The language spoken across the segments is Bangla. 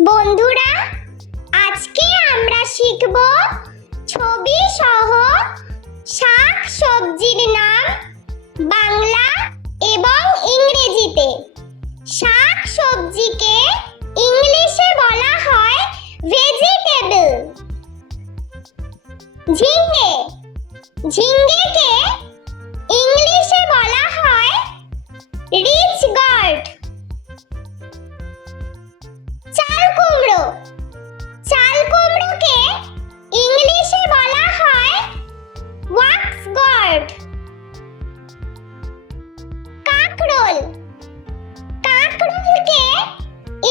বন্ধুরা, আজকে আমরা শিখব ছবি সহ শাক সবজির নাম বাংলা এবং ইংরেজিতে। শাক সবজিকে ইংলিশে বলা হয় ভেজিটেবল। ঝিঙে, ঝিঙ্গেকে ইংলিশে বলা হয় রিচ গার্ড। চাল কুমড়ো, চাল কুমড়োকে ইংলিশে বলা হয় ওয়াক্স গার্ড। কাঁকরোল, কাঁকরোলকে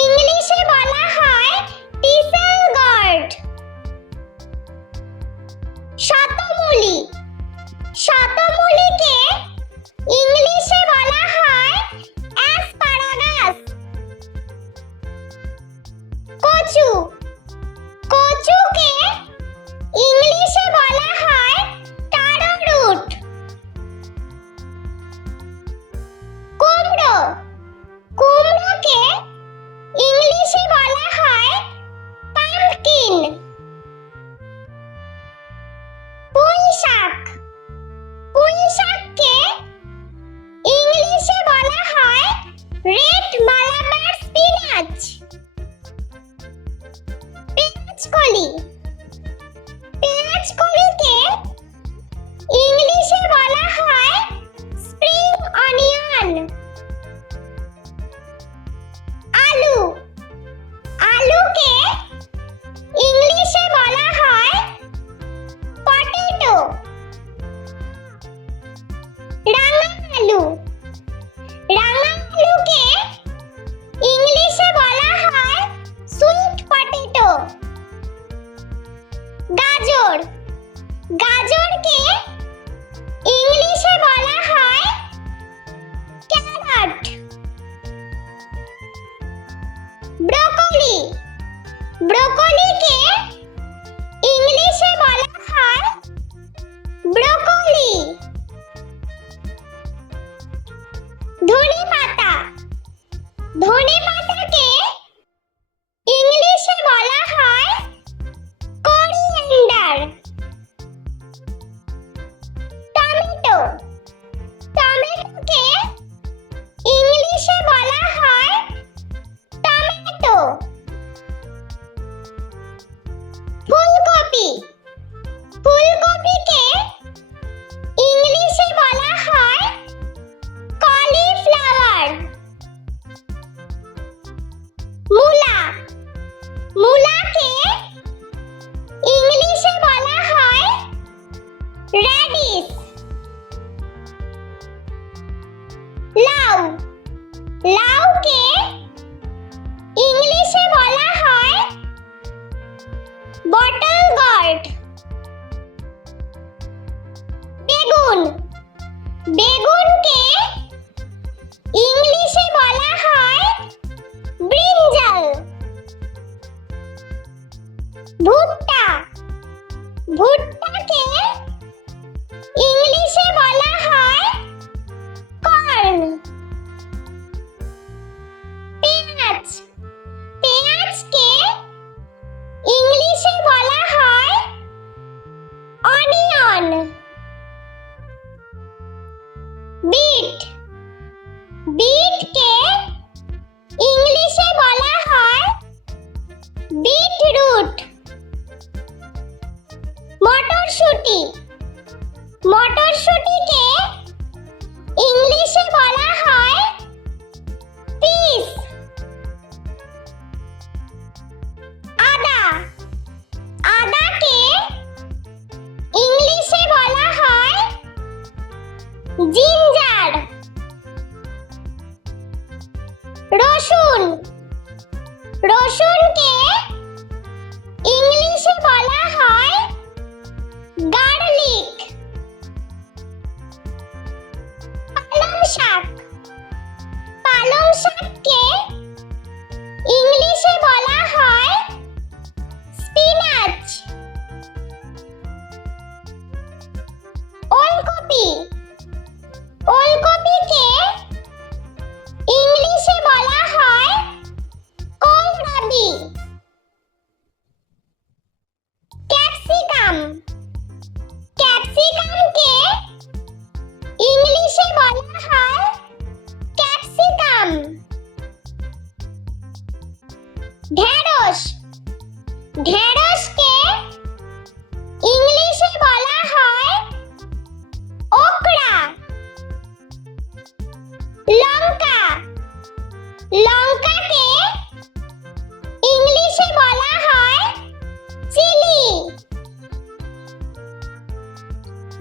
ইংলিশে বলা হয় টিসেল গার্ড। শতমূলি, শতমূলিকে ইংলিশে বলা হয় অ্যাসপারাগাস। কচু, কচুকে ইংলিশে বলা হয় টারো রুট। কুমড়ো, কুমড়োকে ইংলিশে বলা হয় পাম্পকিন। পুঁই শাক, পুঁই শাককে ইংলিশে বলা হয় রেড মালাবার স্পিনাচ। পেঁয়াজকলি, পেঁয়াজকলিকে ইংলিশে বলা হয় স্প্রিং অনিয়ন। আলু, আলুকে ইংলিশে বলা হয় পটেটো। রাঙা আলু, রাঙা আলুকে ইংলিশে বলা হয় সুইট পটেটো। গাজর, গাজরকে ইংলিশে বলা হয় ক্যারট। ব্রোকলি, ব্রোকলিকে ইংলিশে বলা হয় ব্রোকলি। ধনেপাতা, ধনেপাতাকে ইংলিশে বলা হয় কোরিয়ান্ডার। টমেটো, টমেটোকে ইংলিশে বলা হয় টমেটো। ফুলকপি, ফুলকপিকে ইংলিশে বলা হয় কলিফ্লাওয়ার। মূলা, মূলাকে ইংলিশে বলা হয় রেডিশ। লাউ, লাউকে ইংলিশে বলা হয় বটল গার্ড। বেগুন, বেগুনকে ইংলিশে বলা হয় ব্রিঞ্জাল। ভুট্টা, ভুট্টাকে ইংলিশে বলা হয় কর্ন। পেঁয়াজ, পেঁয়াজকে ইংলিশে বলা হয় অনিয়ন। বিট, বিটকে ইংলিশে বলা হয় বিটরুট। মটরশুঁটি, মটরশুঁটিকে ইংলিশে বলা হয় পিস। আদা, আদাকে ইংলিশে বলা হয় জিঞ্জার। রসুন, রসুনকে ইংলিশে বলা হয় গার্লিক। পালং শাক, পালং শাককে ইংলিশে বলা হয় স্পিনাচ। ওলকপি, ওলকপিকে ইংলিশে বলা হয় কোলরাবি। ঢেঁড়স ঢেঁড়সকে ইংলিশে বলা হয় ওকরা। লঙ্কা লঙ্কাকে ইংলিশে বলা হয় চিলি।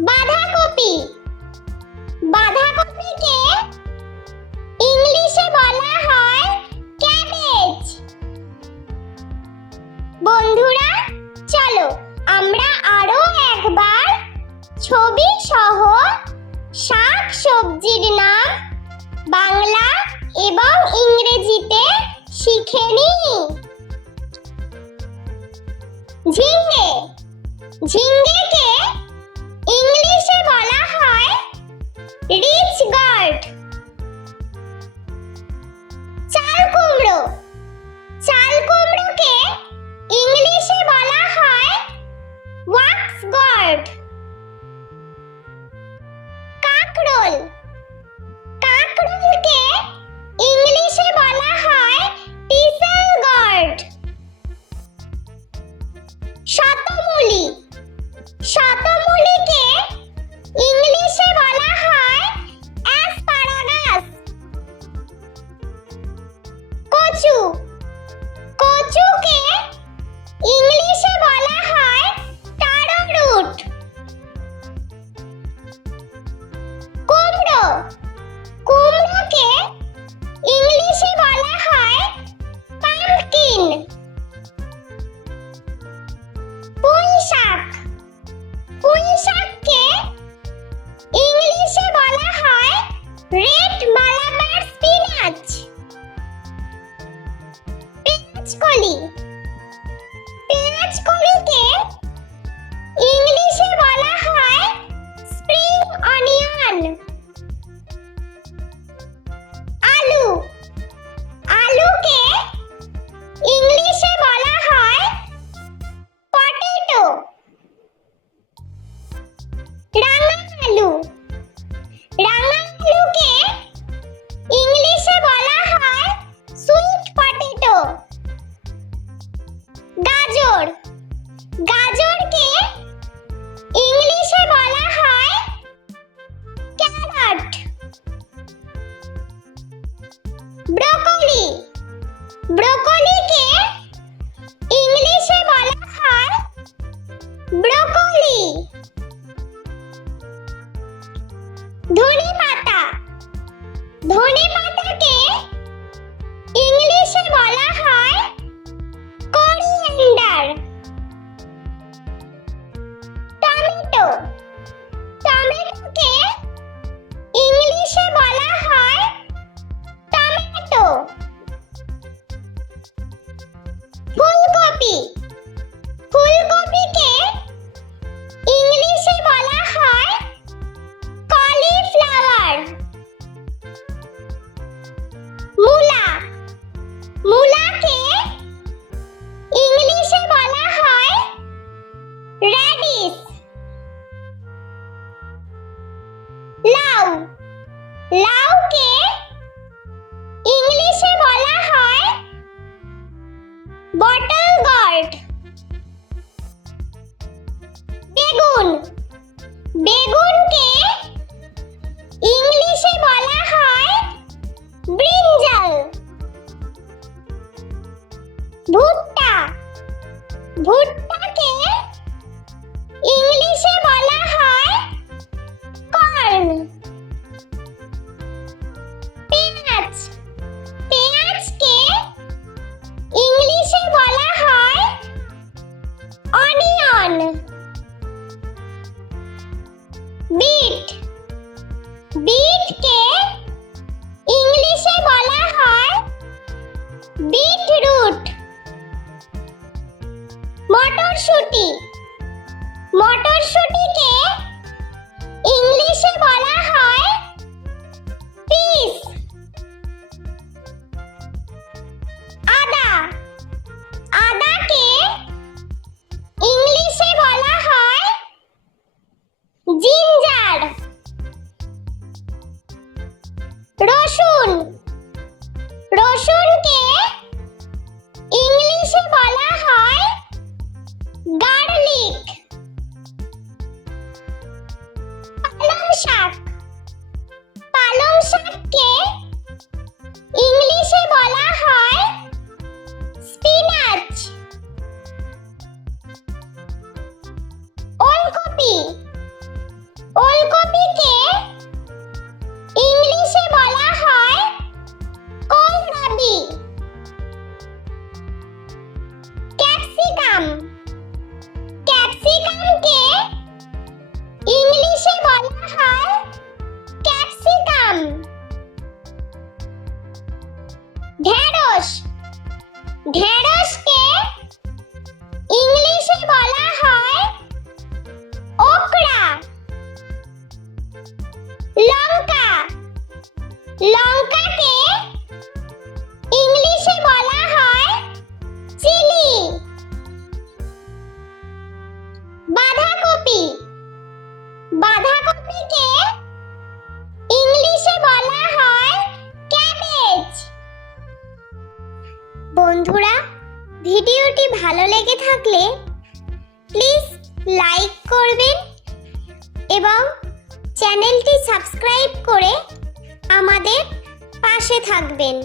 বাঁধাকপি বাঁধাকপিকে ইংলিশে বলা হয় ক্যাবেজ। বন্ধুরা, চলো আমরা আরো একবার ছবি সহ শাক সবজির নাম বাংলা এবং ইংরেজিতে শিখে নিই। ঝিঙে ঝিঙেকে ইংলিশে বলা হয় রিচ গার্ড। চাল কুমড়োকে ইংলিশে বলা হয় ওয়াক্স গার্ড। কাঁকরোলকে ইংলিশে বলা হয় টিসেল গার্ড। শতমূলিকে ইংলিশে বলা হয় অ্যাসপারাগাস। কচুকে ইংলিশে বলা হয় টারো রুট। কুমড়োকে ইংলিশে বলা হয় পাম্পকিন। পুঁইশাককে ইংলিশে বলা হয় রেড মালাবার স্পিনাচ। পেঁয়াজকলিকে ইংলিশে বলা হয় স্প্রিং অনিয়ন। আলুকে ইংলিশে বলা হয় পটেটো। রাঙালুকে ইংলিশে বলা হয় সুইট পটেটো। গাজরকে ইংলিশে বলা হয় ক্যারট। ব্রোকলিকে ইংলিশে বলা হয় ব্রোকলি। ধনেপাতাকে ইংলিশে বলা হয় কোরিয়েন্ডার। টমেটোকে ইংলিশে বলা হয় টমেটো। ফুলকপিকে ইংলিশে বলা হয় কলিফ্লাওয়ার। মূলাকে ইংলিশে বলা হয় রেডিশ। লাউকে ইংলিশে বলা হয় বটল গার্ড। বেগুনকে ইংলিশে বলা হয় ব্রিঞ্জাল। ভুট্টাকে ইংলিশে বলা হয় কর্ন। পেঁয়াজকে ইংলিশে বলা হয় অনিয়ন। বিটকে ইংলিশে বলা হয় বিটরুট। মটরশুঁটিকে ইংলিশে বলা হয় পিস। আদাকে ইংলিশে বলা হয় জিঞ্জার। রসুনকে ইংলিশে বলা হয় গার্লিক। পালং শাক, পালং শাককে ইংলিশে বলা হয় স্পিনাচ। ওলকপি, ওলকপিকে ইংলিশে বলা হয় কোলরাবি। ক্যাপসিকাম, ক্যাপসিকামকে ইংলিশে বলা হয় ক্যাপসিকাম। ঢেঁড়স, ঢেঁড়সকে ইংলিশে বলা হয় ওকরা। লঙ্কা, লঙ্কাকে ইংলিশে বলা হয় চিলি। বাঁধাকপি, বাঁধাকপিকে ইংলিশে বলা হয় ক্যাবেজ। বন্ধুরা, ভিডিওটি ভালো লেগে থাকলে প্লিজ লাইক করবেন এবং চ্যানেলটি সাবস্ক্রাইব করে আমাদের পাশে থাকবেন।